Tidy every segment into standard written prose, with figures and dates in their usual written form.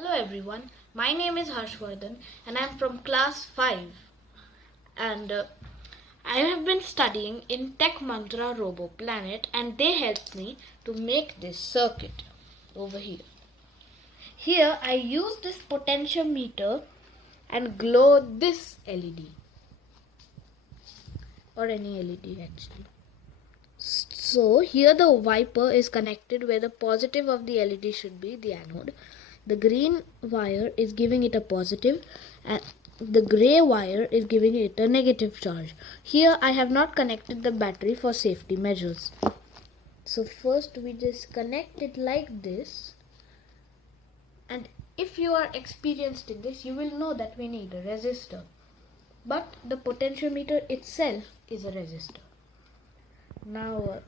Hello everyone, my name is Harshvardhan and I am from class 5 and I have been studying in Tech Mantra Robo Planet and they helped me to make this circuit over here. Here I use this potentiometer and glow this LED or any LED actually. So here the wiper is connected where the positive of the LED should be, the anode. The green wire is giving it a positive and the grey wire is giving it a negative charge. Here I have not connected the battery for safety measures. So first we just connect it like this, and if you are experienced in this you will know that we need a resistor. But the potentiometer itself is a resistor. Now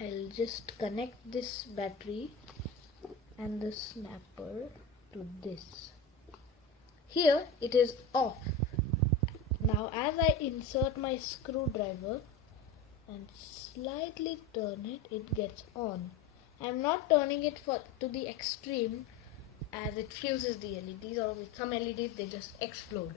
I'll just connect this battery and the snapper to this. Here it is off. Now as I insert my screwdriver and slightly turn it, it gets on. I am not turning it to the extreme as it fuses the LEDs, or with some LEDs they just explode.